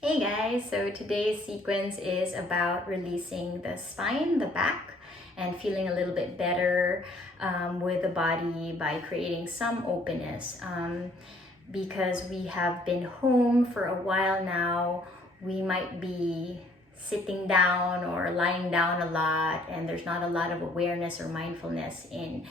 Hey guys, so today's sequence is about releasing the spine, the back, and feeling a little bit better with the body by creating some openness. Because we have been home for a while now, we might be sitting down or lying down a lot, and there's not a lot of awareness or mindfulness in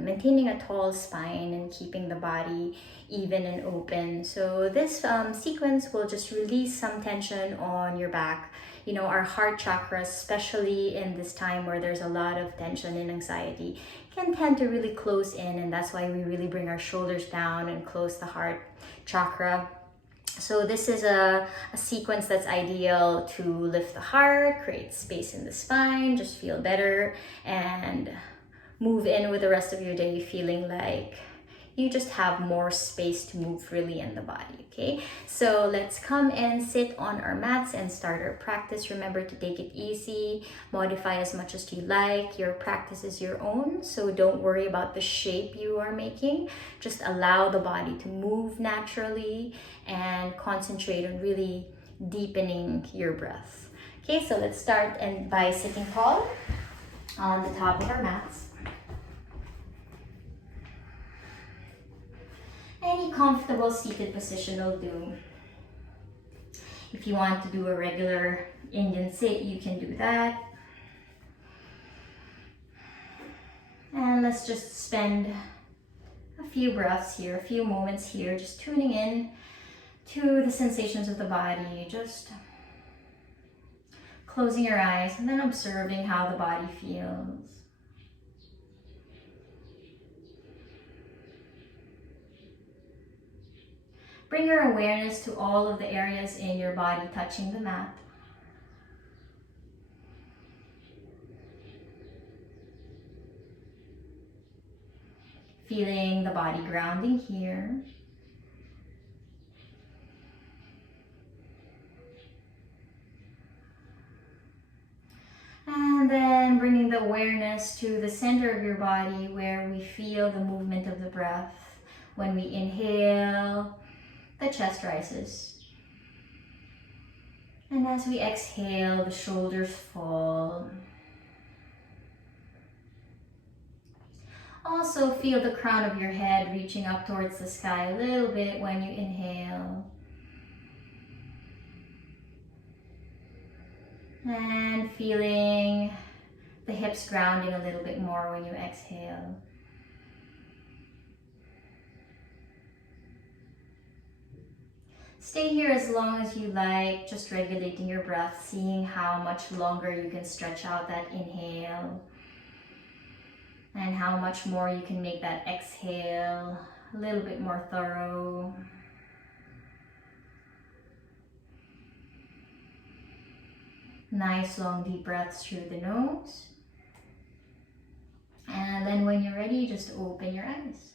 maintaining a tall spine and keeping the body even and open. So this sequence will just release some tension on your back. You know, our heart chakra, especially in this time where there's a lot of tension and anxiety, can tend to really close in, and that's why we really bring our shoulders down and close the heart chakra. So this is a sequence that's ideal to lift the heart, create space in the spine, just feel better, and move in with the rest of your day feeling like you just have more space to move freely in the body. Okay, so let's come and sit on our mats and start our practice. Remember to take it easy, modify as much as you like. Your practice is your own, so don't worry about the shape you are making. Just allow the body to move naturally and concentrate on really deepening your breath. Okay, so let's start by sitting tall on the top of our mats. Any comfortable seated position will do. If you want to do a regular Indian sit, you can do that. And let's just spend a few breaths here, a few moments here, just tuning in to the sensations of the body, just closing your eyes and then observing how the body feels. Bring your awareness to all of the areas in your body touching the mat. Feeling the body grounding here. And then bringing the awareness to the center of your body where we feel the movement of the breath. When we inhale, the chest rises. And as we exhale, the shoulders fall. Also feel the crown of your head reaching up towards the sky a little bit when you inhale. And feeling the hips grounding a little bit more when you exhale. Stay here as long as you like, just regulating your breath, seeing how much longer you can stretch out that inhale and how much more you can make that exhale a little bit more thorough. Nice long deep breaths through the nose. And then when you're ready, just open your eyes.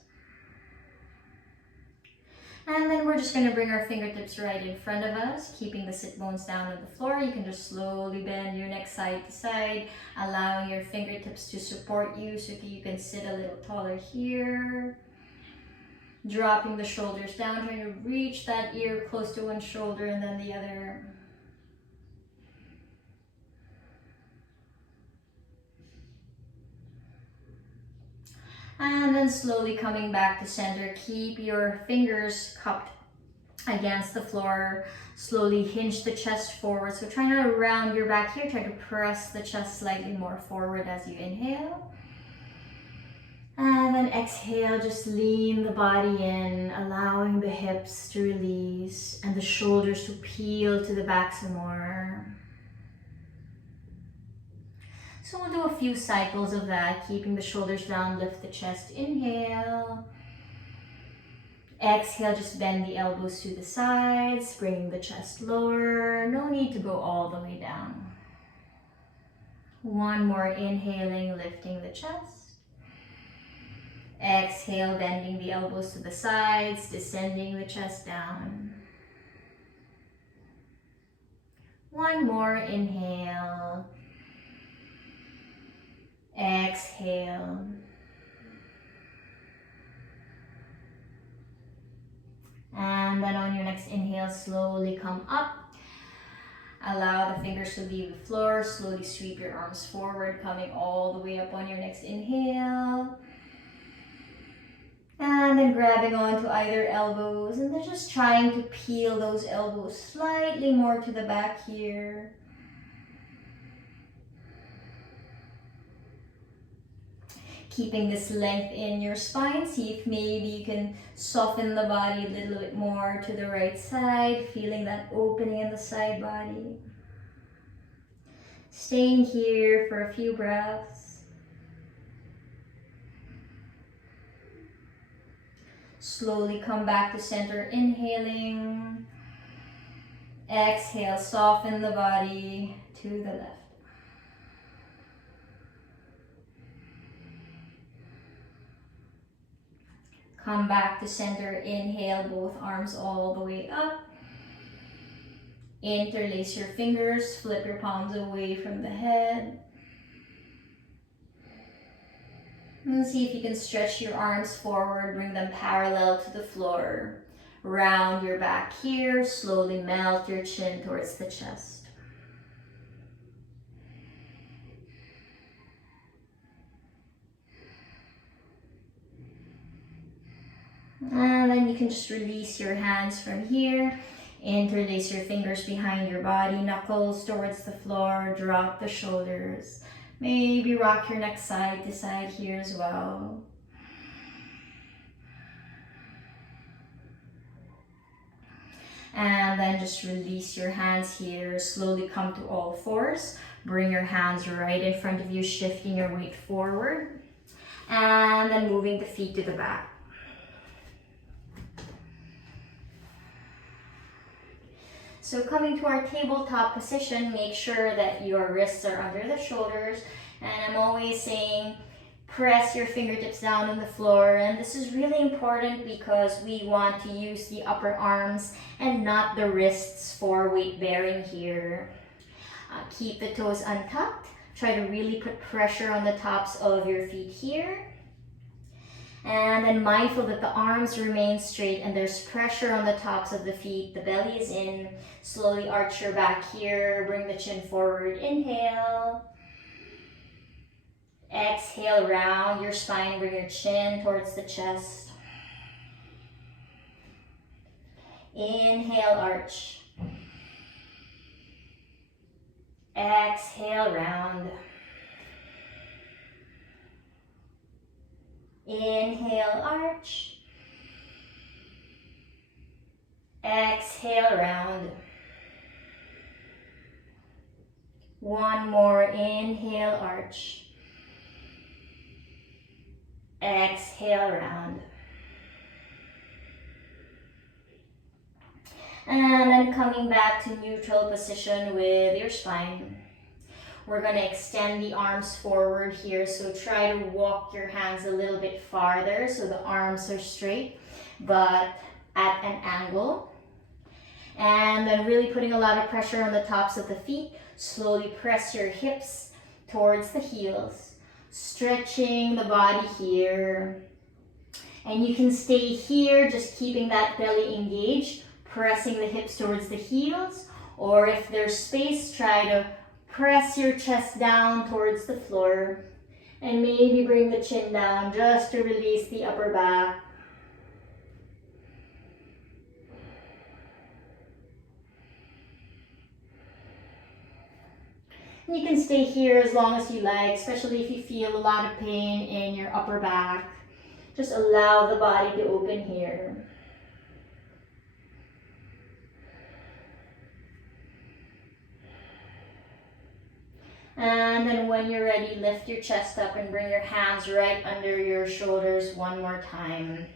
And then we're just going to bring our fingertips right in front of us, keeping the sit bones down on the floor. You can just slowly bend your neck side to side, allowing your fingertips to support you so you can sit a little taller here. Dropping the shoulders down, trying to reach that ear close to one shoulder and then the other. And then slowly coming back to center. Keep your fingers cupped against the floor. Slowly hinge the chest forward. So try not to round your back here. Try to press the chest slightly more forward as you inhale. And then exhale, just lean the body in, allowing the hips to release and the shoulders to peel to the back some more. So we'll do a few cycles of that, keeping the shoulders down, lift the chest, inhale. Exhale, just bend the elbows to the sides, bringing the chest lower. No need to go all the way down. One more, inhaling, lifting the chest. Exhale, bending the elbows to the sides, descending the chest down. One more, inhale. Exhale. And then on your next inhale, slowly come up Allow the fingers to leave the floor. Slowly sweep your arms forward, coming all the way up on your next inhale. And then grabbing onto either elbows and then just trying to peel those elbows slightly more to the back here. Keeping this length in your spine, see if maybe you can soften the body a little bit more to the right side, feeling that opening in the side body. Staying here for a few breaths. Slowly come back to center, inhaling. Exhale, soften the body to the left. Come back to center, inhale, both arms all the way up. Interlace your fingers, flip your palms away from the head. And see if you can stretch your arms forward, bring them parallel to the floor. Round your back here, slowly melt your chin towards the chest. And then you can just release your hands from here. Interlace your fingers behind your body, knuckles towards the floor, drop the shoulders. Maybe rock your neck side to side here as well. And then just release your hands here. Slowly come to all fours. Bring your hands right in front of you, shifting your weight forward. And then moving the feet to the back. So coming to our tabletop position, make sure that your wrists are under the shoulders. And I'm always saying, press your fingertips down on the floor. And this is really important because we want to use the upper arms and not the wrists for weight bearing here. Keep the toes untucked. Try to really put pressure on the tops of your feet here. And then mindful that the arms remain straight and there's pressure on the tops of the feet. The belly is in. Slowly arch your back here. Bring the chin forward. Inhale. Exhale, round your spine. Bring your chin towards the chest. Inhale, arch. Exhale, round. Inhale, arch. Exhale, round. One more. Inhale, arch. Exhale, round. And then coming back to neutral position with your spine. We're going to extend the arms forward here, so try to walk your hands a little bit farther so the arms are straight but at an angle. And then really putting a lot of pressure on the tops of the feet. Slowly press your hips towards the heels, stretching the body here. And you can stay here, just keeping that belly engaged, pressing the hips towards the heels, or if there's space, try to press your chest down towards the floor and maybe bring the chin down just to release the upper back. And you can stay here as long as you like, especially if you feel a lot of pain in your upper back. Just allow the body to open here. And then when you're ready, lift your chest up and bring your hands right under your shoulders one more time.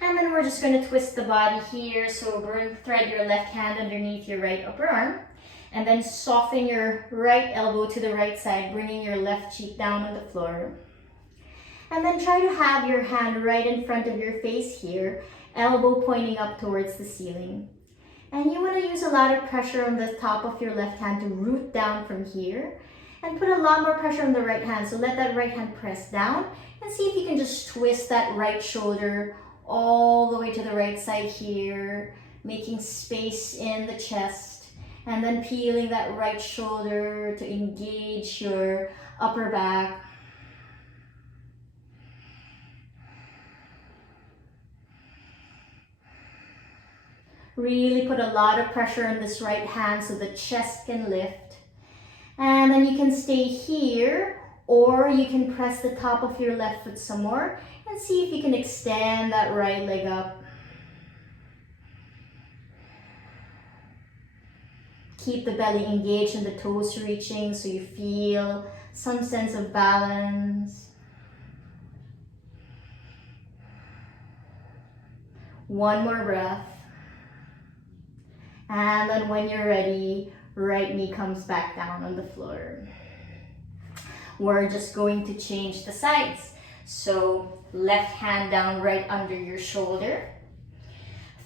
And then we're just going to twist the body here. So thread your left hand underneath your right upper arm. And then soften your right elbow to the right side, bringing your left cheek down on the floor. And then try to have your hand right in front of your face here, elbow pointing up towards the ceiling. And you want to use a lot of pressure on the top of your left hand to root down from here. And put a lot more pressure on the right hand. So let that right hand press down. And see if you can just twist that right shoulder all the way to the right side here. Making space in the chest. And then peeling that right shoulder to engage your upper back. Really put a lot of pressure on this right hand so the chest can lift. And then you can stay here, or you can press the top of your left foot some more and see if you can extend that right leg up. Keep the belly engaged and the toes reaching so you feel some sense of balance. One more breath. And then when you're ready, right knee comes back down on the floor. We're just going to change the sides. So left hand down right under your shoulder.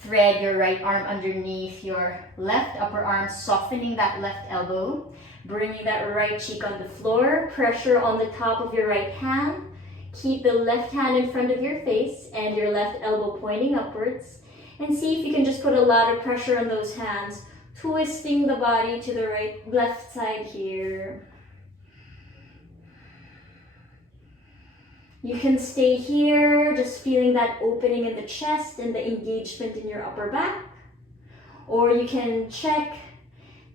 Thread your right arm underneath your left upper arm, softening that left elbow. Bringing that right cheek on the floor. Pressure on the top of your right hand. Keep the left hand in front of your face and your left elbow pointing upwards. And see if you can just put a lot of pressure on those hands, twisting the body to the left side here. You can stay here, just feeling that opening in the chest and the engagement in your upper back. Or you can check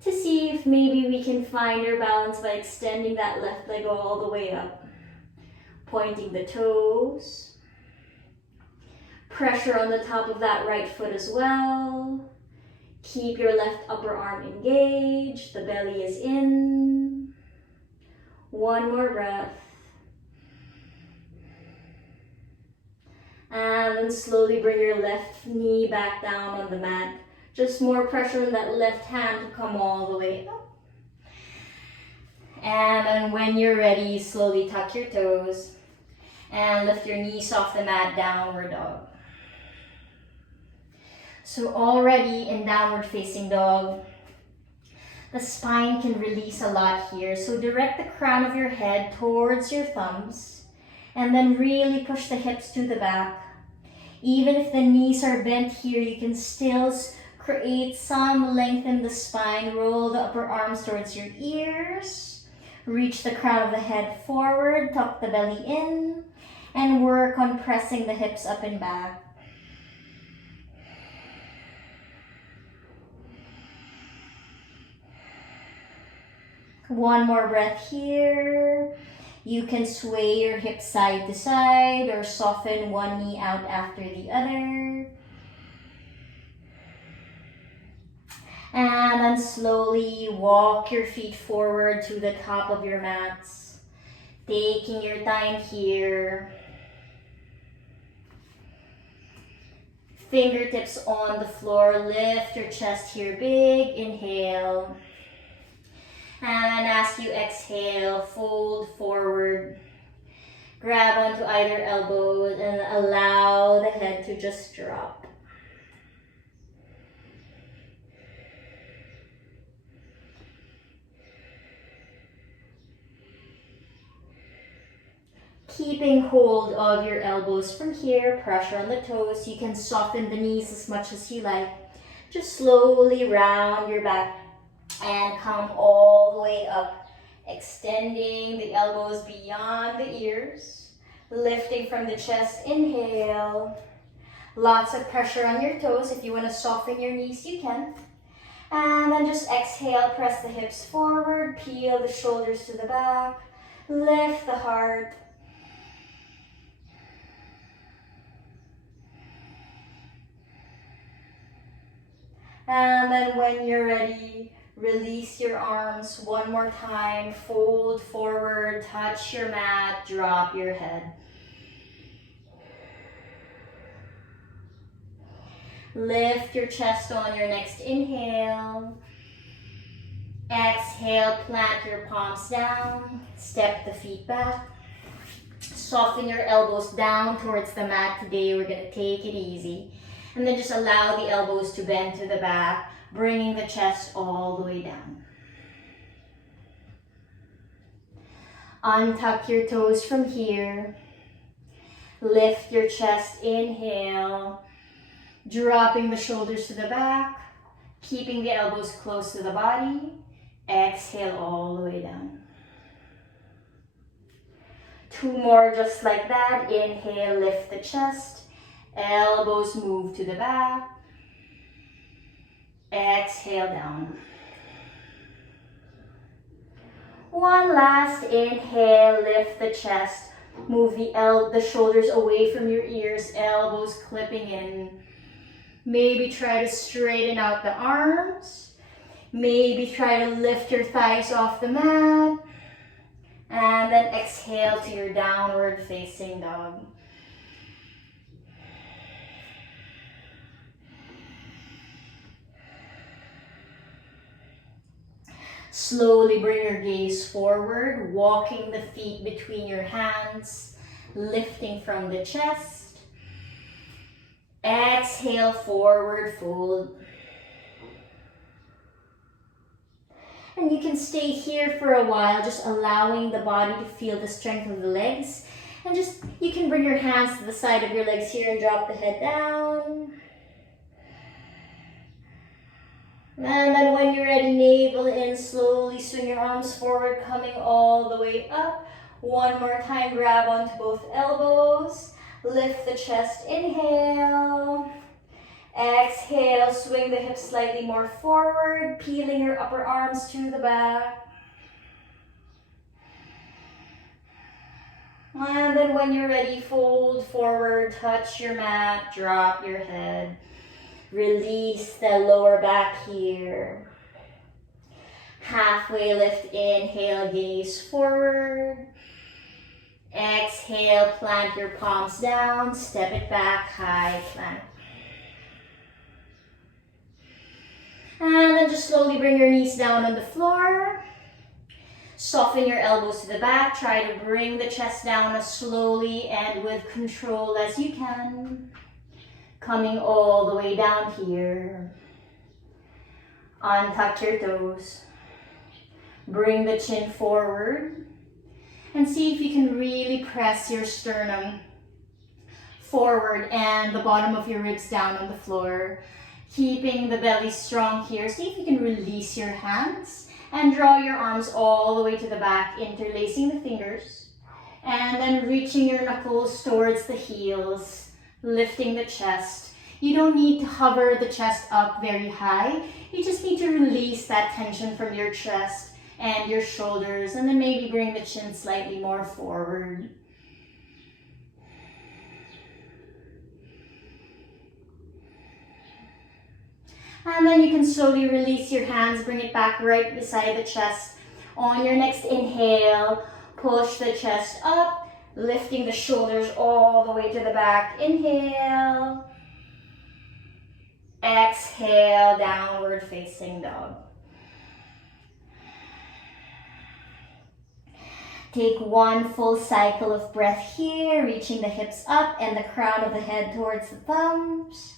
to see if maybe we can find your balance by extending that left leg all the way up. Pointing the toes. Pressure on the top of that right foot as well. Keep your left upper arm engaged. The belly is in. One more breath. And then slowly bring your left knee back down on the mat. Just more pressure on that left hand to come all the way up. And then when you're ready, slowly tuck your toes and lift your knees off the mat, downward dog. So already in downward facing dog, the spine can release a lot here. So direct the crown of your head towards your thumbs and then really push the hips to the back. Even if the knees are bent here, you can still create some length in the spine. Roll the upper arms towards your ears. Reach the crown of the head forward, tuck the belly in, and work on pressing the hips up and back. One more breath here. You can sway your hips side to side or soften one knee out after the other. And then slowly walk your feet forward to the top of your mats. Taking your time here. Fingertips on the floor. Lift your chest here big. Inhale. And as you exhale, fold forward. Grab onto either elbow and allow the head to just drop. Keeping hold of your elbows from here, pressure on the toes. You can soften the knees as much as you like. Just slowly round your back and come all the way up, extending the elbows beyond the ears, lifting from the chest. Inhale. Lots of pressure on your toes. If you want to soften your knees, you can. And then just exhale, press the hips forward, peel the shoulders to the back, lift the heart. And then when you're ready, release your arms one more time, fold forward, touch your mat, drop your head. Lift your chest on your next inhale. Exhale, plant your palms down, step the feet back. Soften your elbows down towards the mat. Today we're going to take it easy. And then just allow the elbows to bend to the back, bringing the chest all the way down. Untuck your toes from here. Lift your chest, inhale. Dropping the shoulders to the back. Keeping the elbows close to the body. Exhale all the way down. 2 more just like that. Inhale, lift the chest. Elbows move to the back. Exhale down. 1 last inhale, lift the chest. Move the shoulders away from your ears, elbows clipping in. Maybe try to straighten out the arms. Maybe try to lift your thighs off the mat. And then exhale to your downward facing dog. Slowly bring your gaze forward, walking the feet between your hands, lifting from the chest. Exhale, forward fold. And you can stay here for a while, just allowing the body to feel the strength of the legs. And you can bring your hands to the side of your legs here and drop the head down. And then when you're ready, navel in, slowly swing your arms forward, coming all the way up. 1 more time, grab onto both elbows. Lift the chest, inhale. Exhale, swing the hips slightly more forward, peeling your upper arms to the back. And then when you're ready, fold forward, touch your mat, drop your head. Release the lower back here. Halfway lift, inhale, gaze forward. Exhale, plant your palms down, step it back, high plank. And then just slowly bring your knees down on the floor. Soften your elbows to the back. Try to bring the chest down as slowly and with control as you can. Coming all the way down here. Untuck your toes. Bring the chin forward. And see if you can really press your sternum forward and the bottom of your ribs down on the floor. Keeping the belly strong here. See if you can release your hands and draw your arms all the way to the back, interlacing the fingers. And then reaching your knuckles towards the heels, lifting the chest. You don't need to hover the chest up very high. You just need to release that tension from your chest and your shoulders, and then maybe bring the chin slightly more forward. And then you can slowly release your hands, bring it back right beside the chest. On your next inhale, push the chest up, lifting the shoulders all the way to the back. Inhale. Exhale, downward facing dog. Take 1 full cycle of breath here, reaching the hips up and the crown of the head towards the thumbs.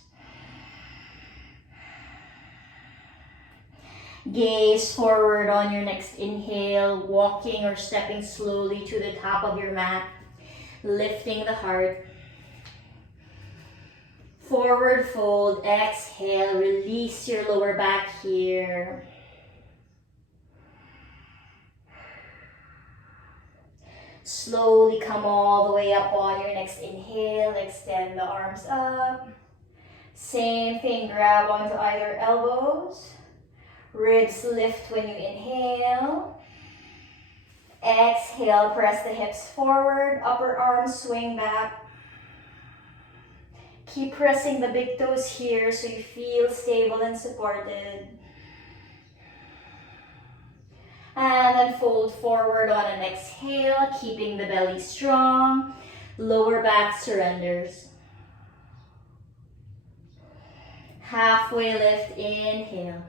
Gaze forward on your next inhale, walking or stepping slowly to the top of your mat, lifting the heart. Forward fold, exhale, release your lower back here. Slowly come all the way up on your next inhale, extend the arms up. Same thing, grab onto either elbows. Ribs lift when you inhale. Exhale, press the hips forward, upper arms swing back. Keep pressing the big toes here so you feel stable and supported. And then fold forward on an exhale, keeping the belly strong. Lower back surrenders. Halfway lift, inhale.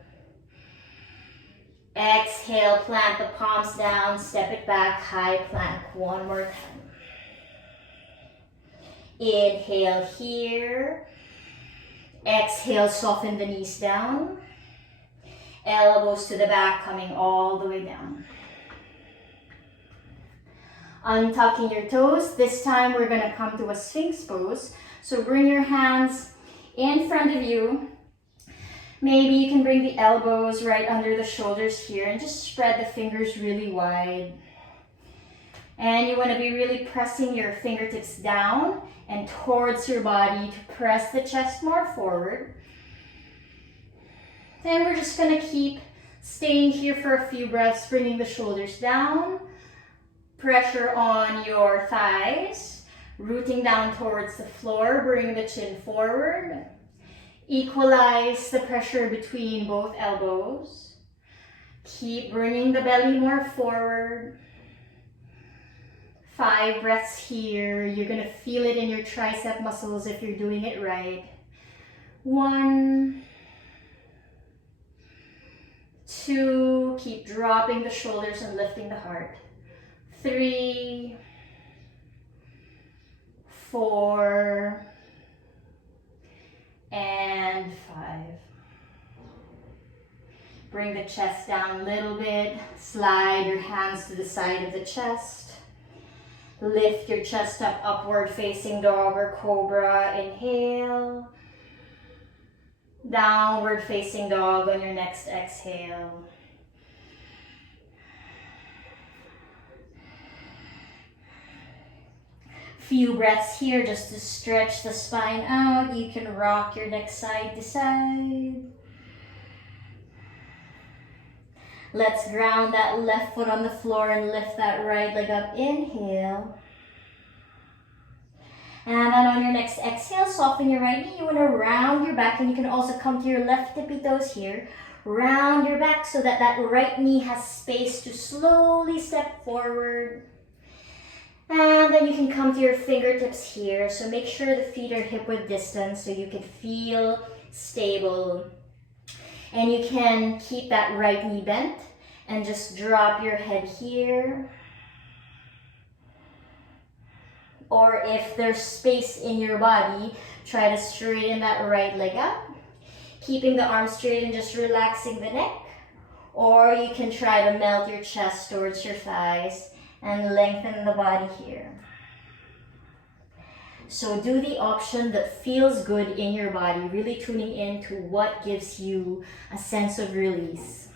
Exhale, plant the palms down, step it back, high plank. 1 more time. Inhale here. Exhale, soften the knees down. Elbows to the back, coming all the way down. Untucking your toes. This time we're going to come to a Sphinx pose. So bring your hands in front of you. Maybe you can bring the elbows right under the shoulders here and just spread the fingers really wide. And you want to be really pressing your fingertips down and towards your body to press the chest more forward. Then we're just going to keep staying here for a few breaths, bringing the shoulders down, pressure on your thighs, rooting down towards the floor, bring the chin forward. Equalize the pressure between both elbows. Keep bringing the belly more forward. 5 breaths here. You're going to feel it in your tricep muscles if you're doing it right. 1, 2, keep dropping the shoulders and lifting the heart. 3, 4, and 5. Bring the chest down a little bit. Slide your hands to the side of the chest. Lift your chest up, upward facing dog or cobra. Inhale. Downward facing dog on your next exhale. Few breaths here just to stretch the spine out. You can rock your neck side to side. Let's ground that left foot on the floor and lift that right leg up. Inhale. And then on your next exhale, soften your right knee. You want to round your back, and you can also come to your left tippy toes here. Round your back so that that right knee has space to slowly step forward. And then you can come to your fingertips here. So make sure the feet are hip width distance so you can feel stable. And you can keep that right knee bent and just drop your head here. Or if there's space in your body, try to straighten that right leg up. Keeping the arms straight and just relaxing the neck. Or you can try to melt your chest towards your thighs and lengthen the body here. So do the option that feels good in your body, really tuning in to what gives you a sense of release.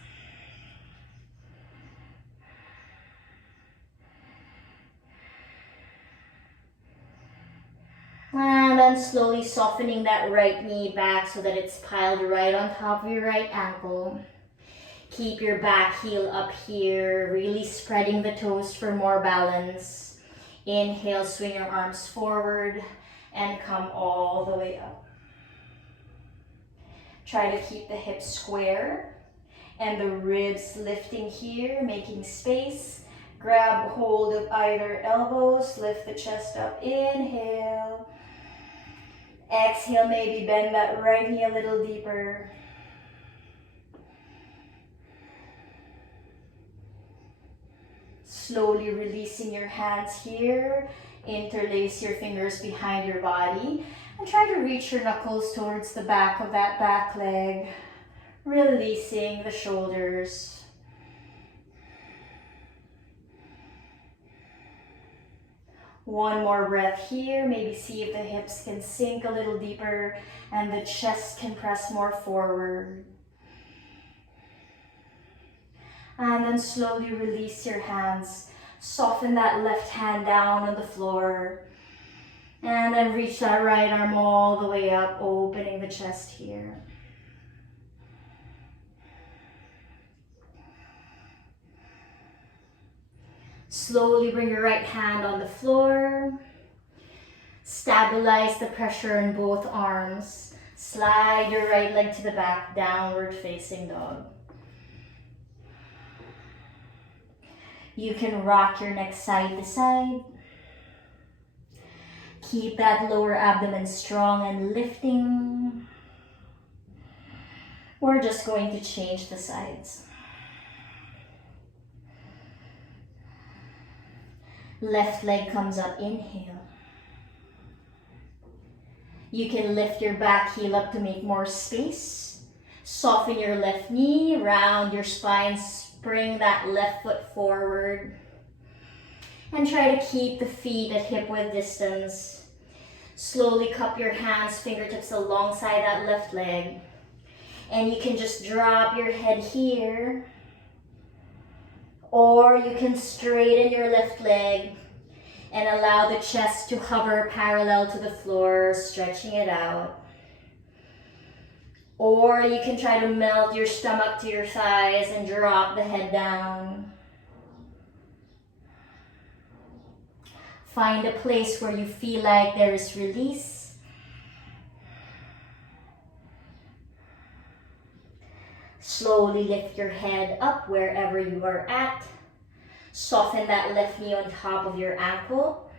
And then slowly softening that right knee back so that it's piled right on top of your right ankle. Keep your back heel up here, really spreading the toes for more balance. Inhale, swing your arms forward and come all the way up. Try to keep the hips square and the ribs lifting here, making space. Grab hold of either elbows, lift the chest up. Inhale. Exhale, maybe bend that right knee a little deeper. Slowly releasing your hands here. Interlace your fingers behind your body and try to reach your knuckles towards the back of that back leg. Releasing the shoulders. One more breath here. Maybe see if the hips can sink a little deeper and the chest can press more forward. And then slowly release your hands. Soften that left hand down on the floor. And then reach that right arm all the way up, opening the chest here. Slowly bring your right hand on the floor. Stabilize the pressure in both arms. Slide your right leg to the back, downward facing dog. You can rock your neck side to side. Keep that lower abdomen strong and lifting. We're just going to change the sides. Left leg comes up, inhale. You can lift your back heel up to make more space. Soften your left knee, round your spine, bring that left foot forward. And try to keep the feet at hip width distance. Slowly cup your hands, fingertips alongside that left leg. And you can just drop your head here, or you can straighten your left leg and allow the chest to hover parallel to the floor, stretching it out. Or you can try to melt your stomach to your thighs and drop the head down. Find a place where you feel like there is release. Slowly lift your head up wherever you are at. Soften that left knee on top of your ankle.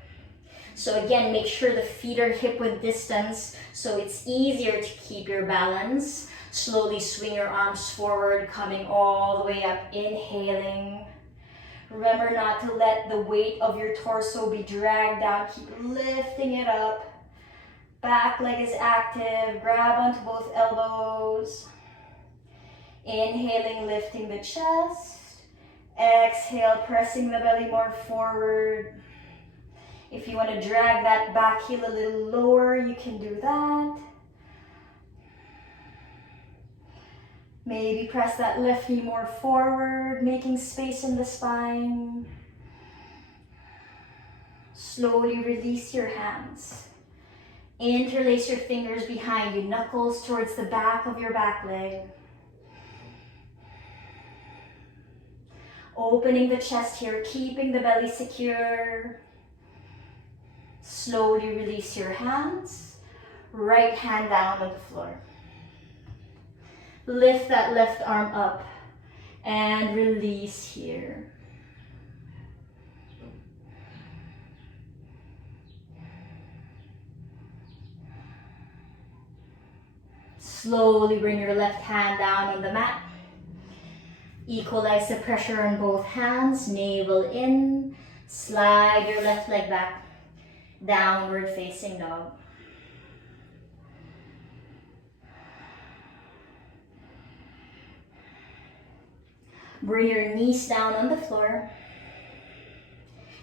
So again, make sure the feet are hip width distance so it's easier to keep your balance. Slowly swing your arms forward, coming all the way up, inhaling. Remember not to let the weight of your torso be dragged down. Keep lifting it up. Back leg is active. Grab onto both elbows. Inhaling, lifting the chest. Exhale, pressing the belly more forward. If you want to drag that back heel a little lower, you can do that. Maybe press that left knee more forward, making space in the spine. Slowly release your hands. Interlace your fingers behind you, knuckles towards the back of your back leg. Opening the chest here, keeping the belly secure. Slowly release your hands. Right hand down on the floor. Lift that left arm up and release here. Slowly bring your left hand down on the mat. Equalize the pressure on both hands, navel in. Slide your left leg back. Downward facing dog. Bring your knees down on the floor.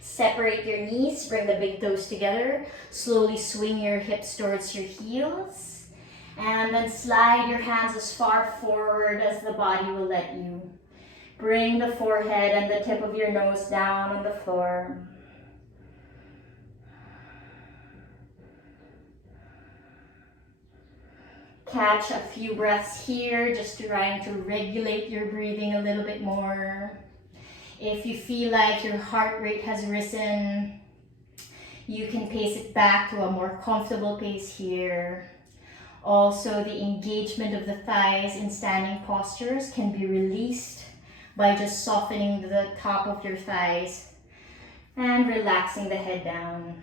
Separate your knees, bring the big toes together. Slowly swing your hips towards your heels. And then slide your hands as far forward as the body will let you. Bring the forehead and the tip of your nose down on the floor. Catch a few breaths here, just trying to regulate your breathing a little bit more. If you feel like your heart rate has risen, you can pace it back to a more comfortable pace here. Also, the engagement of the thighs in standing postures can be released by just softening the top of your thighs and relaxing the head down.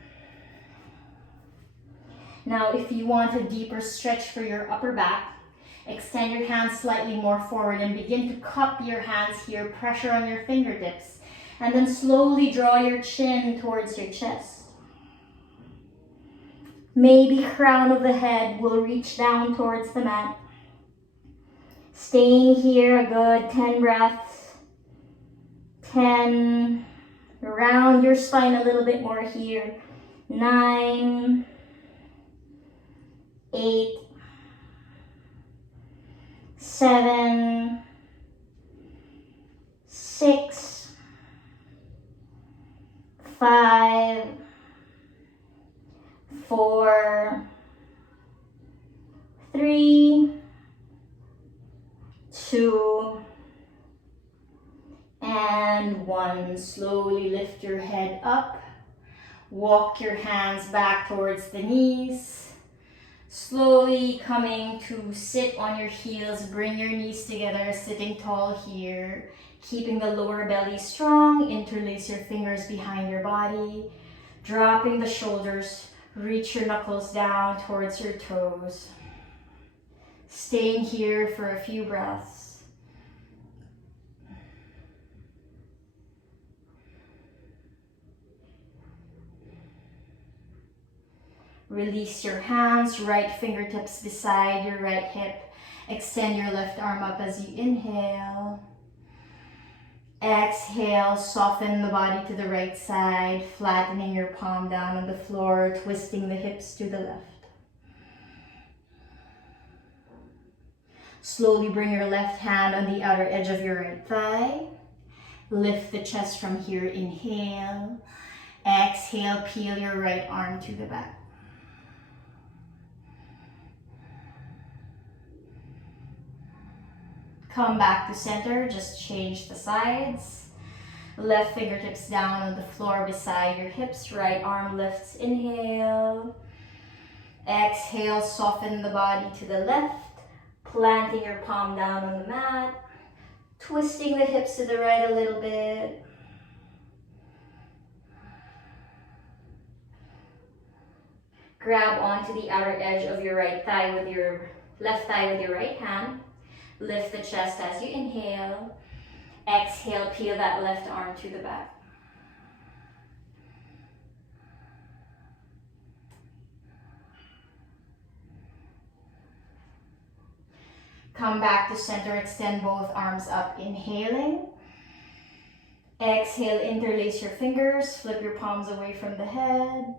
Now, if you want a deeper stretch for your upper back, extend your hands slightly more forward and begin to cup your hands here, pressure on your fingertips, and then slowly draw your chin towards your chest. Maybe crown of the head will reach down towards the mat. Staying here a good 10 breaths. 10. Round your spine a little bit more here. 9. 8. 7. 6. 5. 4. 3. 2. And 1. Slowly lift your head up. Walk your hands back towards the knees. Slowly coming to sit on your heels. Bring your knees together, sitting tall here. Keeping the lower belly strong. Interlace your fingers behind your body. Dropping the shoulders. Reach your knuckles down towards your toes. Staying here for a few breaths. Release your hands, right fingertips beside your right hip. Extend your left arm up as you inhale. Exhale, soften the body to the right side, flattening your palm down on the floor, twisting the hips to the left. Slowly bring your left hand on the outer edge of your right thigh. Lift the chest from here, inhale. Exhale, peel your right arm to the back. Come back to center, just change the sides. Left fingertips down on the floor beside your hips, right arm lifts, inhale. Exhale, soften the body to the left, planting your palm down on the mat, twisting the hips to the right a little bit. Grab onto the outer edge of your right thigh with your left thigh with your right hand. Lift the chest as you inhale. Exhale, peel that left arm to the back. Come back to center, extend both arms up, inhaling. Exhale, interlace your fingers, flip your palms away from the head.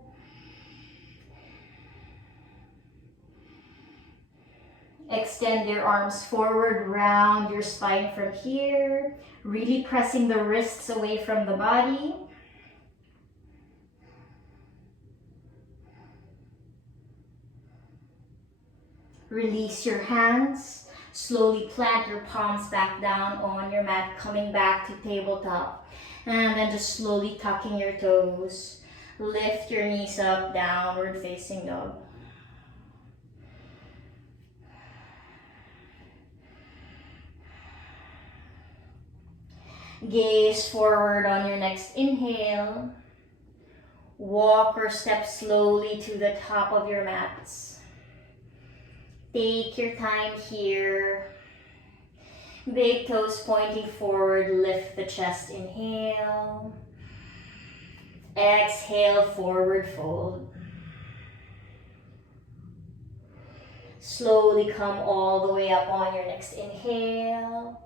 Extend your arms forward, round your spine from here, really pressing the wrists away from the body. Release your hands, slowly plant your palms back down on your mat, coming back to tabletop. And then just slowly tucking your toes. Lift your knees up, downward facing dog. Gaze forward on your next inhale. Walk or step slowly to the top of your mats. Take your time here. Big toes pointing forward, lift the chest, inhale. Exhale, forward fold. Slowly come all the way up on your next inhale.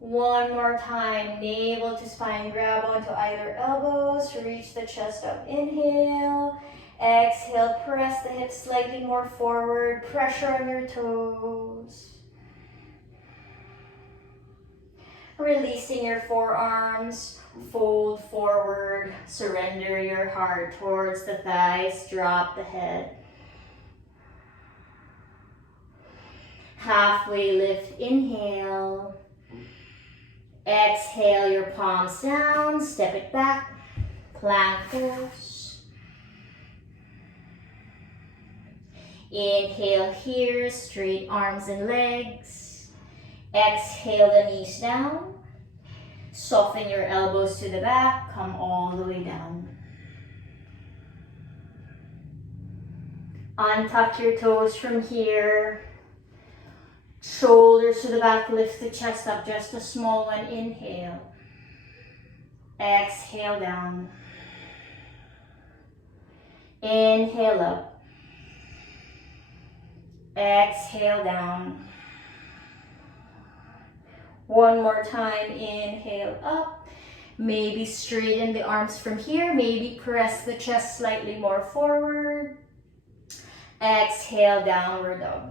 One more time, navel to spine, grab onto either elbows, reach the chest up, inhale. Exhale, press the hips slightly more forward, pressure on your toes. Releasing your forearms, fold forward, surrender your heart towards the thighs, drop the head. Halfway lift, inhale. Exhale your palms down, step it back, plank pose. Inhale here, straight arms and legs. Exhale the knees down. Soften your elbows to the back, come all the way down. Untuck your toes from here. Shoulders to the back, lift the chest up, just a small one, inhale. Exhale down. Inhale up. Exhale down. One more time, inhale up. Maybe straighten the arms from here, maybe press the chest slightly more forward. Exhale, downward dog.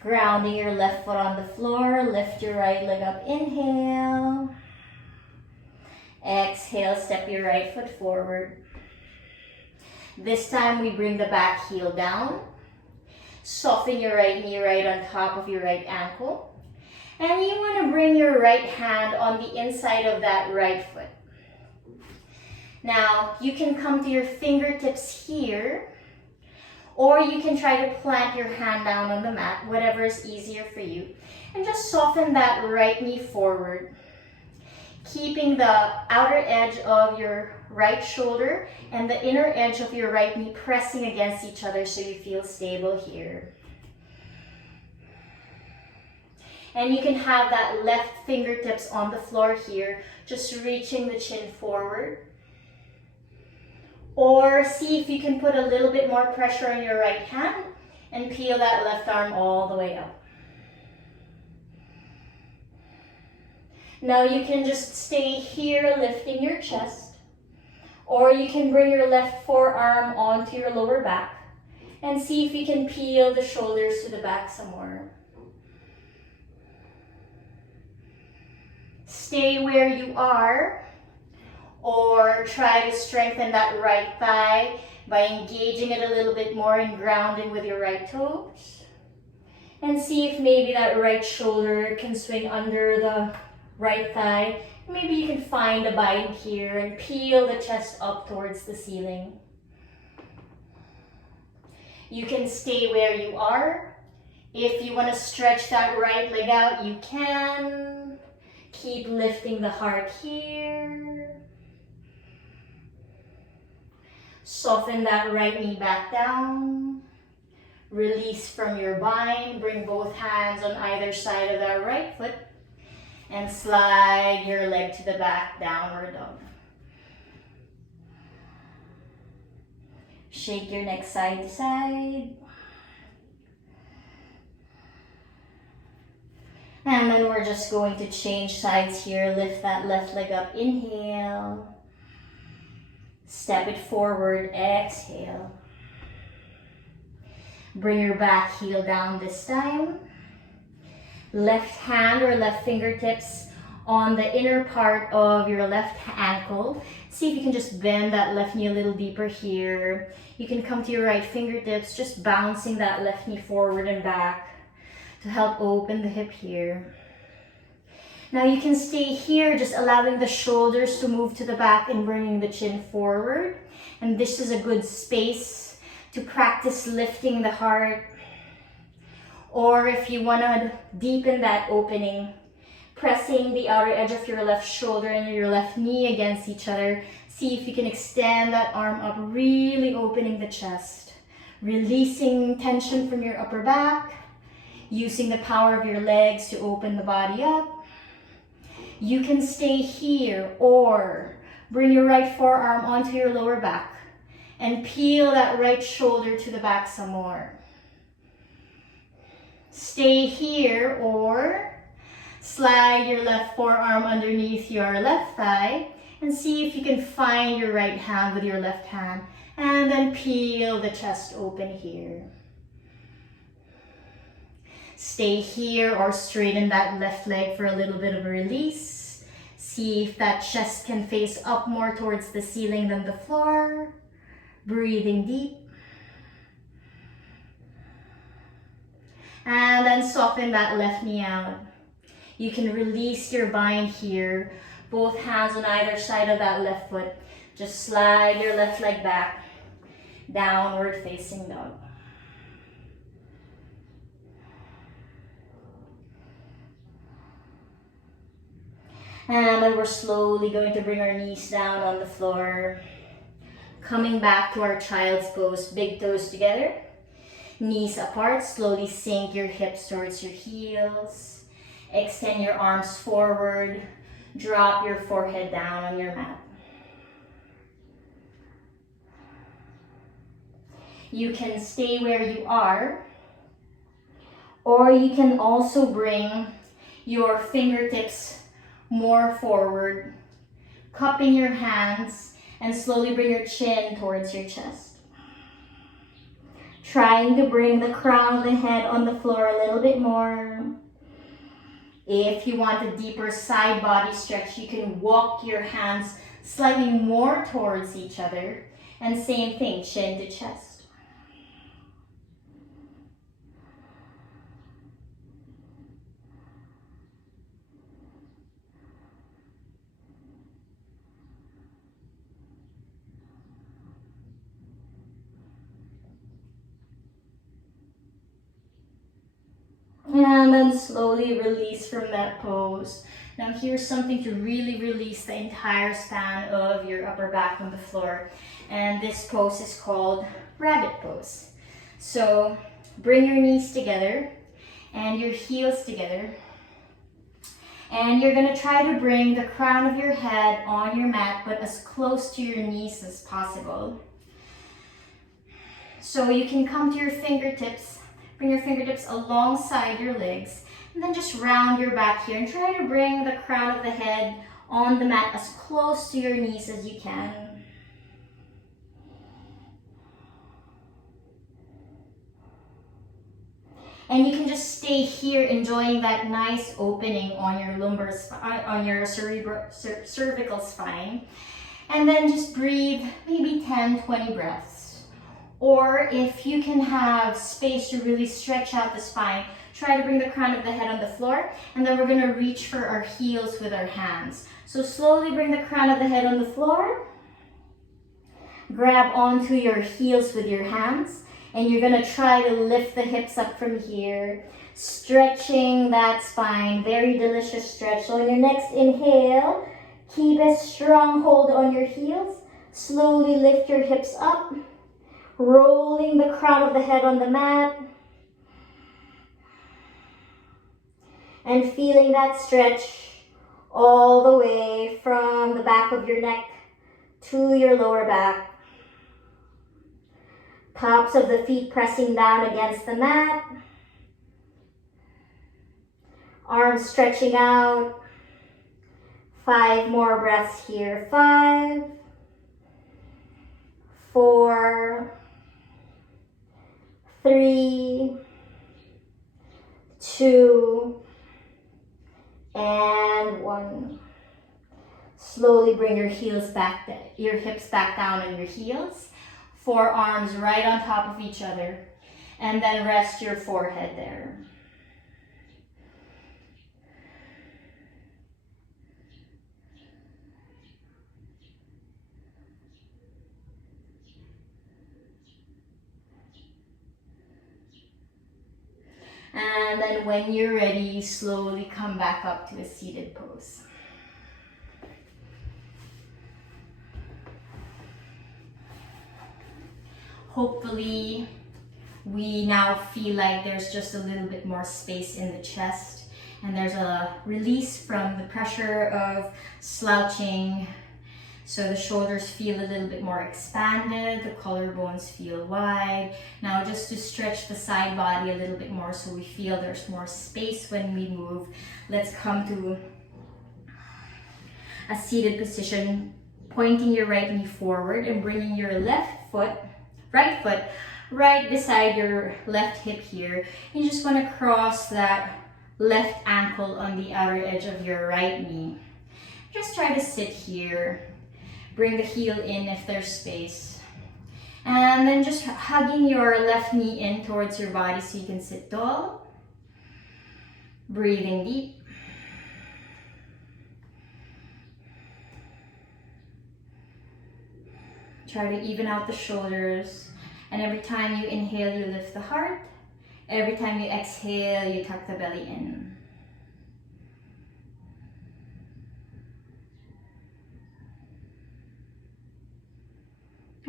Grounding your left foot on the floor, lift your right leg up, inhale. Exhale, step your right foot forward. This time we bring the back heel down. Soften your right knee right on top of your right ankle. And you want to bring your right hand on the inside of that right foot. Now, you can come to your fingertips here, or you can try to plant your hand down on the mat, whatever is easier for you. And just soften that right knee forward, keeping the outer edge of your right shoulder and the inner edge of your right knee pressing against each other so you feel stable here. And you can have that left fingertips on the floor here, just reaching the chin forward. Or see if you can put a little bit more pressure on your right hand and peel that left arm all the way up. Now you can just stay here lifting your chest, Or you can bring your left forearm onto your lower back and see if you can peel the shoulders to the back some more. Stay where you are, or try to strengthen that right thigh by engaging it a little bit more and grounding with your right toes. And see if maybe that right shoulder can swing under the right thigh. Maybe you can find a bind here and peel the chest up towards the ceiling. You can stay where you are. If you want to stretch that right leg out, you can. Keep lifting the heart here. Soften that right knee back down. Release from your bind. Bring both hands on either side of that right foot. And slide your leg to the back, downward dog. Shake your neck side to side. And then we're just going to change sides here. Lift that left leg up, inhale. Step it forward, exhale. Bring your back heel down this time. Left hand or left fingertips on the inner part of your left ankle. See if you can just bend that left knee a little deeper here. You can come to your right fingertips, just bouncing that left knee forward and back to help open the hip here. Now you can stay here, just allowing the shoulders to move to the back and bringing the chin forward. And this is a good space to practice lifting the heart. Or if you want to deepen that opening, pressing the outer edge of your left shoulder and your left knee against each other. See if you can extend that arm up, really opening the chest. Releasing tension from your upper back. Using the power of your legs to open the body up. You can stay here or bring your right forearm onto your lower back and peel that right shoulder to the back some more. Stay here or slide your left forearm underneath your left thigh and see if you can find your right hand with your left hand and then peel the chest open here. Stay here or straighten that left leg for a little bit of a release. See if that chest can face up more towards the ceiling than the floor. Breathing deep. And then soften that left knee out. You can release your bind here. Both hands on either side of that left foot. Just slide your left leg back. Downward facing dog. And then we're slowly going to bring our knees down on the floor. Coming back to our child's pose, big toes together. Knees apart, slowly sink your hips towards your heels. Extend your arms forward. Drop your forehead down on your mat. You can stay where you are, or you can also bring your fingertips more forward, cupping your hands, and slowly bring your chin towards your chest. Trying to bring the crown of the head on the floor a little bit more. If you want a deeper side body stretch, you can walk your hands slightly more towards each other. And same thing, chin to chest. And then slowly release from that pose. Now here's something to really release the entire span of your upper back on the floor. And this pose is called rabbit pose. So bring your knees together and your heels together. And you're gonna try to bring the crown of your head on your mat, but as close to your knees as possible. So you can come to your fingertips. Bring your fingertips alongside your legs and then just round your back here and try to bring the crown of the head on the mat as close to your knees as you can. And you can just stay here enjoying that nice opening on your lumbar spine, on your cervical spine. And then just breathe maybe 10, 20 breaths. Or if you can have space to really stretch out the spine, try to bring the crown of the head on the floor, and then we're gonna reach for our heels with our hands. So slowly bring the crown of the head on the floor, grab onto your heels with your hands, and you're gonna try to lift the hips up from here, stretching that spine, very delicious stretch. So on your next inhale, keep a strong hold on your heels, slowly lift your hips up, rolling the crown of the head on the mat, and feeling that stretch all the way from the back of your neck to your lower back. Tops of the feet pressing down against the mat. Arms stretching out. 5 more breaths here. 5, 4, 3, 2, and 1. Slowly bring your heels back, your hips back down on your heels. Forearms right on top of each other. And then rest your forehead there. And then when you're ready, slowly come back up to a seated pose. Hopefully, we now feel like there's just a little bit more space in the chest, and there's a release from the pressure of slouching. So the shoulders feel a little bit more expanded, the collarbones feel wide. Now just to stretch the side body a little bit more so we feel there's more space when we move, let's come to a seated position, pointing your right knee forward and bringing your right foot right beside your left hip here. You just want to cross that left ankle on the outer edge of your right knee. Just try to sit here. Bring the heel in if there's space. And then just hugging your left knee in towards your body so you can sit tall. Breathing deep. Try to even out the shoulders. And every time you inhale, you lift the heart. Every time you exhale, you tuck the belly in.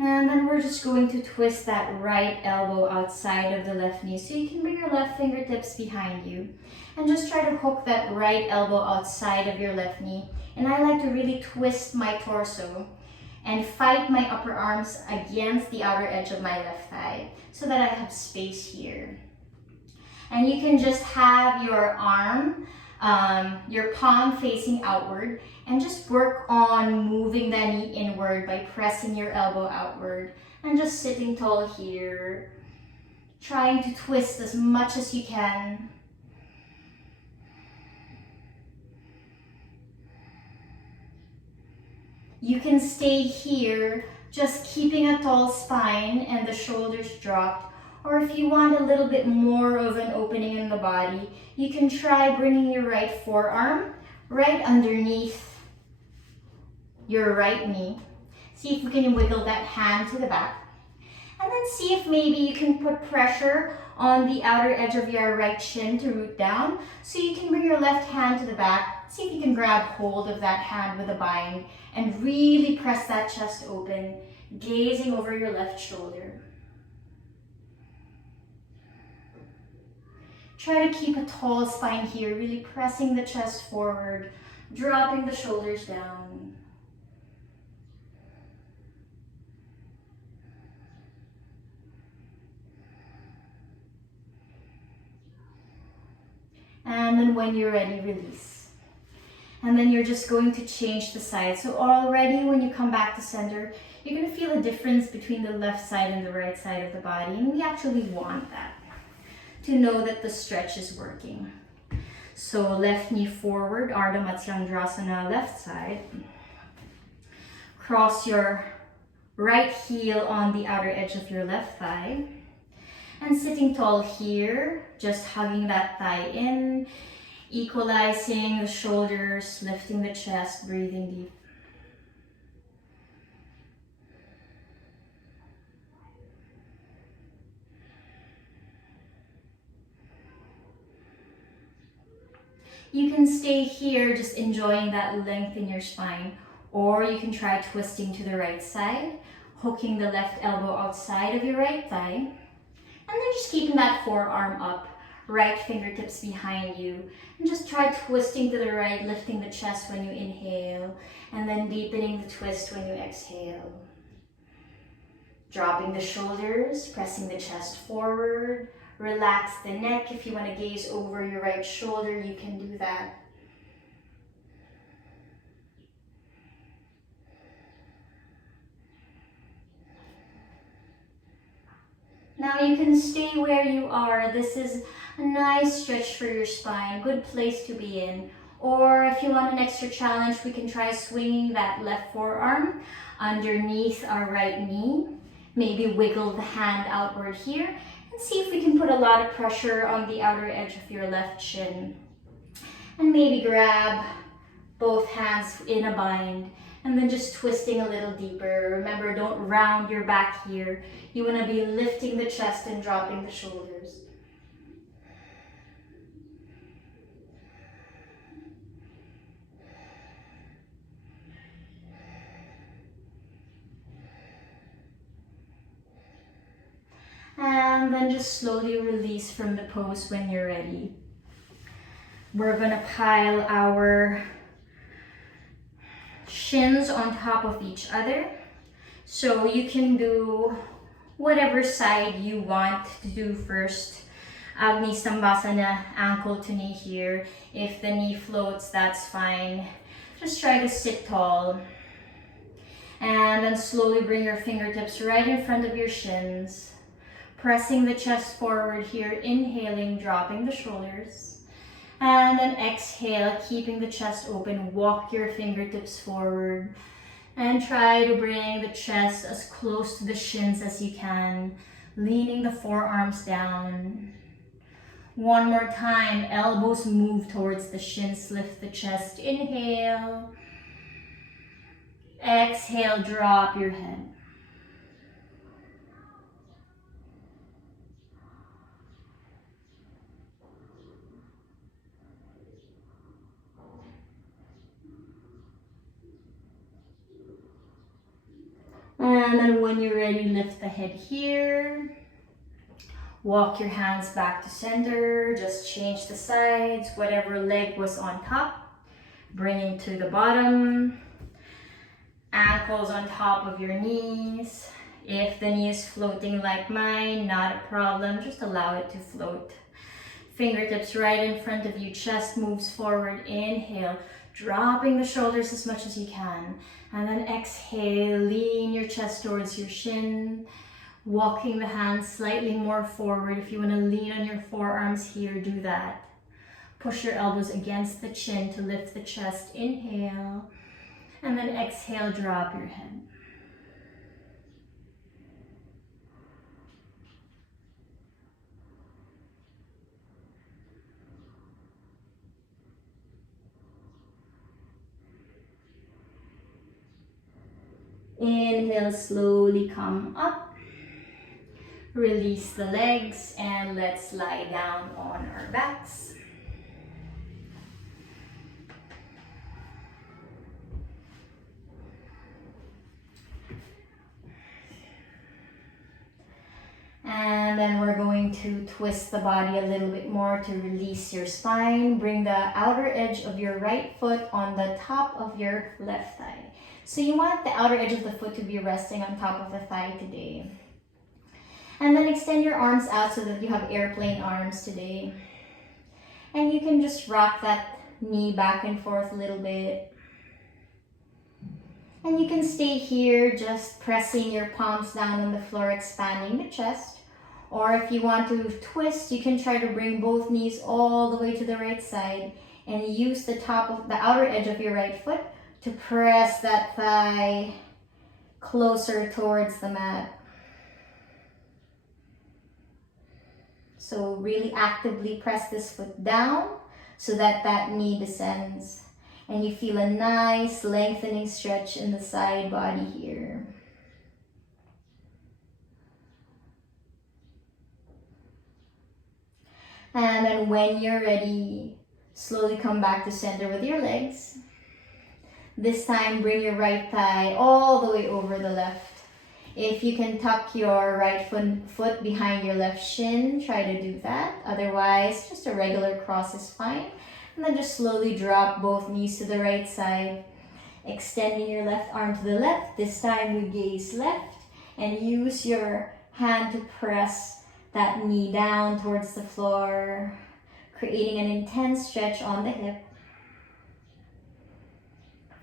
And then we're just going to twist that right elbow outside of the left knee. So you can bring your left fingertips behind you. And just try to hook that right elbow outside of your left knee. And I like to really twist my torso and fight my upper arms against the outer edge of my left thigh so that I have space here. And you can just have your arm, your palm facing outward, and just work on moving the knee inward by pressing your elbow outward and just sitting tall here, trying to twist as much as you can. You can stay here, just keeping a tall spine and the shoulders dropped. Or if you want a little bit more of an opening in the body, you can try bringing your right forearm right underneath your right knee. See if you can wiggle that hand to the back. And then see if maybe you can put pressure on the outer edge of your right shin to root down. So you can bring your left hand to the back. See if you can grab hold of that hand with a bind and really press that chest open, gazing over your left shoulder. Try to keep a tall spine here, really pressing the chest forward, dropping the shoulders down. And then when you're ready, release. And then you're just going to change the side. So already when you come back to center, you're going to feel a difference between the left side and the right side of the body. And we actually want that. to know that the stretch is working. So left knee forward, Ardha Matsyendrasana, left side. Cross your right heel on the outer edge of your left thigh. And sitting tall here, just hugging that thigh in, equalizing the shoulders, lifting the chest, breathing deep. You can stay here just enjoying that length in your spine, or you can try twisting to the right side, hooking the left elbow outside of your right thigh, and then just keeping that forearm up, right fingertips behind you, and just try twisting to the right, lifting the chest when you inhale, and then deepening the twist when you exhale. Dropping the shoulders, pressing the chest forward. Relax the neck. If you want to gaze over your right shoulder, you can do that. Now you can stay where you are. This is a nice stretch for your spine, good place to be in. Or if you want an extra challenge, we can try swinging that left forearm underneath our right knee. Maybe wiggle the hand outward here. See if we can put a lot of pressure on the outer edge of your left shin. And maybe grab both hands in a bind and then just twisting a little deeper. Remember, don't round your back here. You want to be lifting the chest and dropping the shoulders. And then just slowly release from the pose when you're ready. We're gonna pile our shins on top of each other. So you can do whatever side you want to do first. Agni Stambhasana, ankle to knee here. If the knee floats, that's fine. Just try to sit tall. And then slowly bring your fingertips right in front of your shins. Pressing the chest forward here, inhaling, dropping the shoulders. And then exhale, keeping the chest open, walk your fingertips forward. And try to bring the chest as close to the shins as you can, leaning the forearms down. One more time, elbows move towards the shins, lift the chest, inhale. Exhale, drop your head. And then when you're ready, lift the head here. Walk your hands back to center. Just change the sides. Whatever leg was on top, bring it to the bottom. Ankles on top of your knees. If the knee is floating like mine, not a problem. Just allow it to float. Fingertips right in front of you. Chest moves forward. Inhale. Dropping the shoulders as much as you can. And then exhale, lean your chest towards your shin. Walking the hands slightly more forward. If you want to lean on your forearms here, do that. Push your elbows against the chin to lift the chest. Inhale. And then exhale, drop your head. Inhale, slowly come up. Release the legs and let's lie down on our backs. And then we're going to twist the body a little bit more to release your spine. Bring the outer edge of your right foot on the top of your left thigh. So you want the outer edge of the foot to be resting on top of the thigh today. And then extend your arms out so that you have airplane arms today. And you can just rock that knee back and forth a little bit. And you can stay here just pressing your palms down on the floor, expanding the chest. Or if you want to twist, you can try to bring both knees all the way to the right side and use the top of the outer edge of your right foot to press that thigh closer towards the mat. So really actively press this foot down so that that knee descends. And you feel a nice lengthening stretch in the side body here. And then when you're ready, slowly come back to center with your legs. This time, bring your right thigh all the way over the left. If you can tuck your right foot behind your left shin, try to do that. Otherwise, just a regular cross is fine. And then just slowly drop both knees to the right side. Extending your left arm to the left. This time we gaze left and use your hand to press that knee down towards the floor, creating an intense stretch on the hip.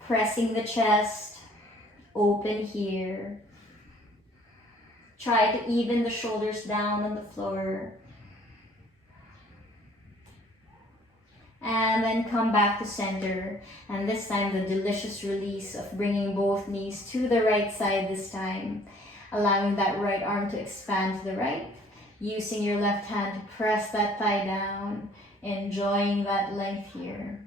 Pressing the chest, open here. Try to even the shoulders down on the floor. And then come back to center. And this time the delicious release of bringing both knees to the right side this time. Allowing that right arm to expand to the right. Using your left hand to press that thigh down. Enjoying that length here.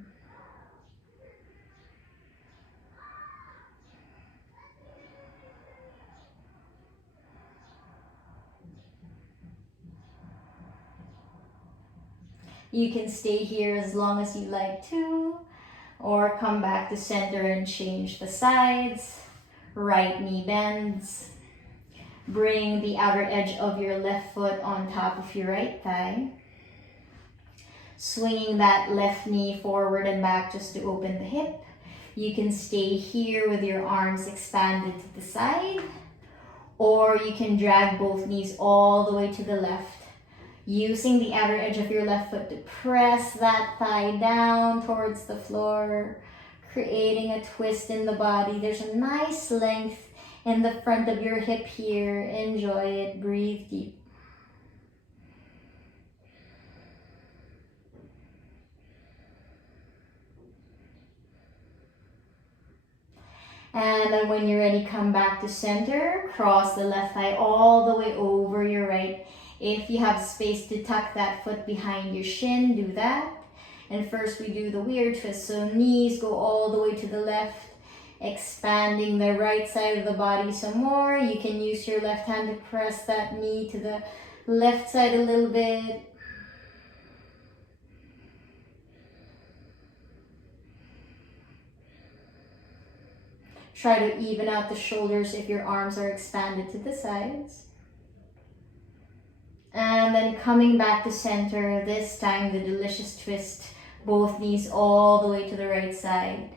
You can stay here as long as you like to, or come back to center and change the sides. Right knee bends. Bring the outer edge of your left foot on top of your right thigh. Swinging that left knee forward and back just to open the hip. You can stay here with your arms expanded to the side, or you can drag both knees all the way to the left. Using the outer edge of your left foot to press that thigh down towards the floor, creating a twist in the body. There's a nice length in the front of your hip here. Enjoy it. Breathe deep. And then when you're ready, come back to center. Cross the left thigh all the way over your right. If you have space to tuck that foot behind your shin, do that. And first we do the weird twist. So knees go all the way to the left, expanding the right side of the body some more. You can use your left hand to press that knee to the left side a little bit. Try to even out the shoulders if your arms are expanded to the sides. And then coming back to center, this time the delicious twist, both knees all the way to the right side.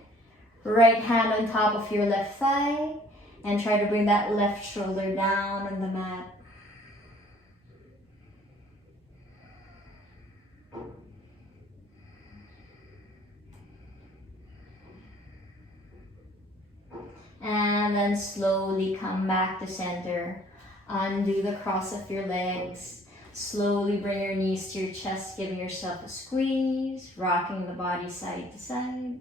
Right hand on top of your left thigh, and try to bring that left shoulder down on the mat. And then slowly come back to center. Undo the cross of your legs. Slowly bring your knees to your chest, giving yourself a squeeze, rocking the body side to side.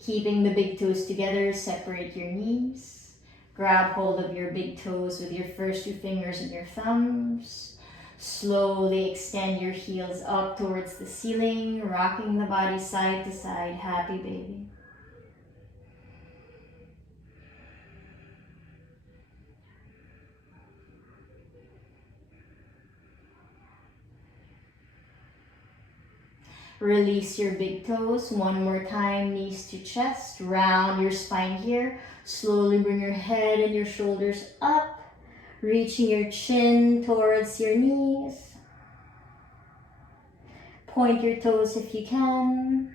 Keeping the big toes together, separate your knees. Grab hold of your big toes with your first two fingers and your thumbs. Slowly extend your heels up towards the ceiling, rocking the body side to side. Happy baby. Release your big toes. One more time, knees to chest. Round your spine here. Slowly bring your head and your shoulders up. Reaching your chin towards your knees. Point your toes if you can.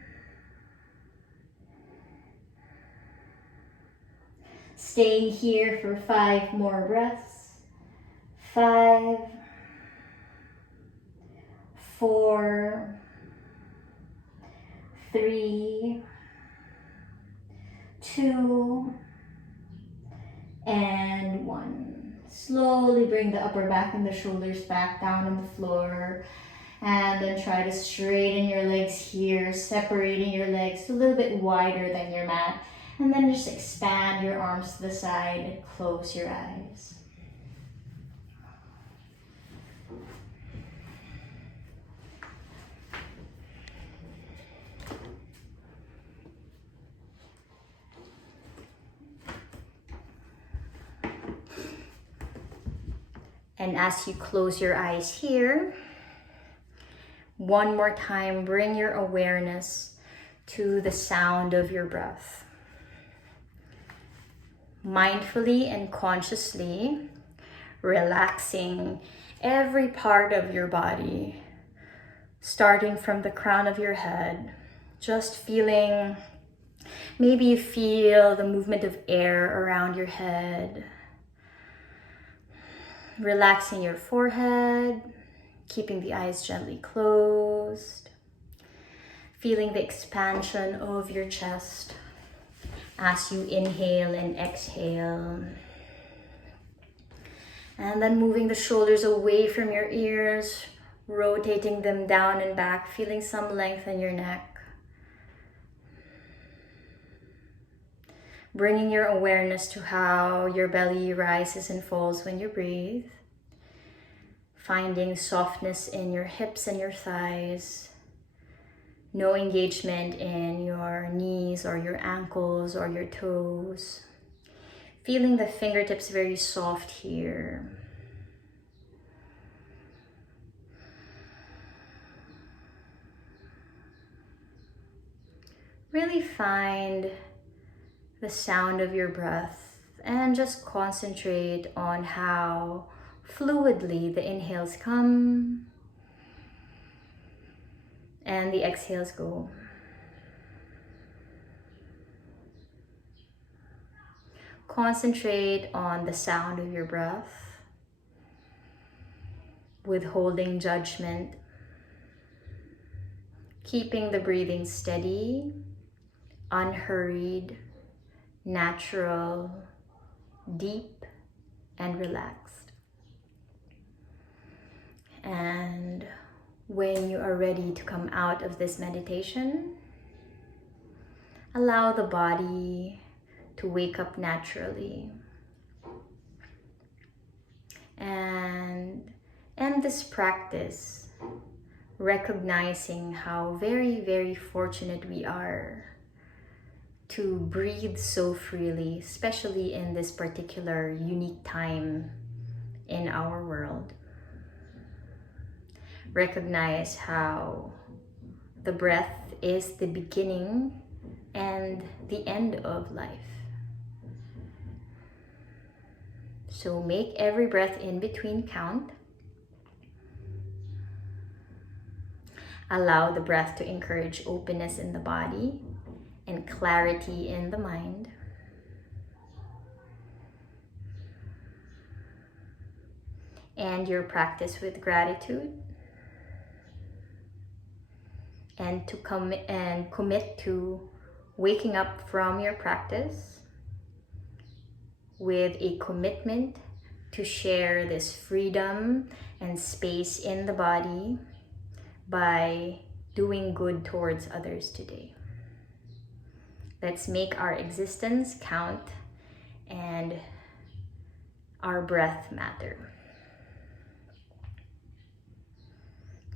Staying here for 5 more breaths. 5, 4, 3, 2, and 1. Slowly bring the upper back and the shoulders back down on the floor. And then try to straighten your legs here, separating your legs a little bit wider than your mat. And then just expand your arms to the side and close your eyes. And as you close your eyes here, one more time, bring your awareness to the sound of your breath. Mindfully and consciously relaxing every part of your body, starting from the crown of your head, just feeling, maybe you feel the movement of air around your head, relaxing your forehead, keeping the eyes gently closed, feeling the expansion of your chest as you inhale and exhale. And then moving the shoulders away from your ears, rotating them down and back, feeling some length in your neck. Bringing your awareness to how your belly rises and falls when you breathe. Finding softness in your hips and your thighs. No engagement in your knees or your ankles or your toes. Feeling the fingertips very soft here. Really find the sound of your breath and just concentrate on how fluidly the inhales come and the exhales go. Concentrate on the sound of your breath, withholding judgment, keeping the breathing steady, unhurried, natural, deep, and relaxed. And when you are ready to come out of this meditation, allow the body to wake up naturally. And end this practice recognizing how very, very fortunate we are to breathe so freely, especially in this particular unique time in our world. Recognize how the breath is the beginning and the end of life. So make every breath in between count. Allow the breath to encourage openness in the body and clarity in the mind. And your practice with gratitude. And to commit to waking up from your practice with a commitment to share this freedom and space in the body by doing good towards others today. Let's make our existence count and our breath matter.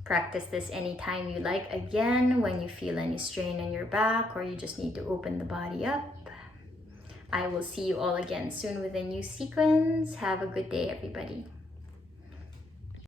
Practice this anytime you like. Again, when you feel any strain in your back or you just need to open the body up. I will see you all again soon with a new sequence. Have a good day, everybody.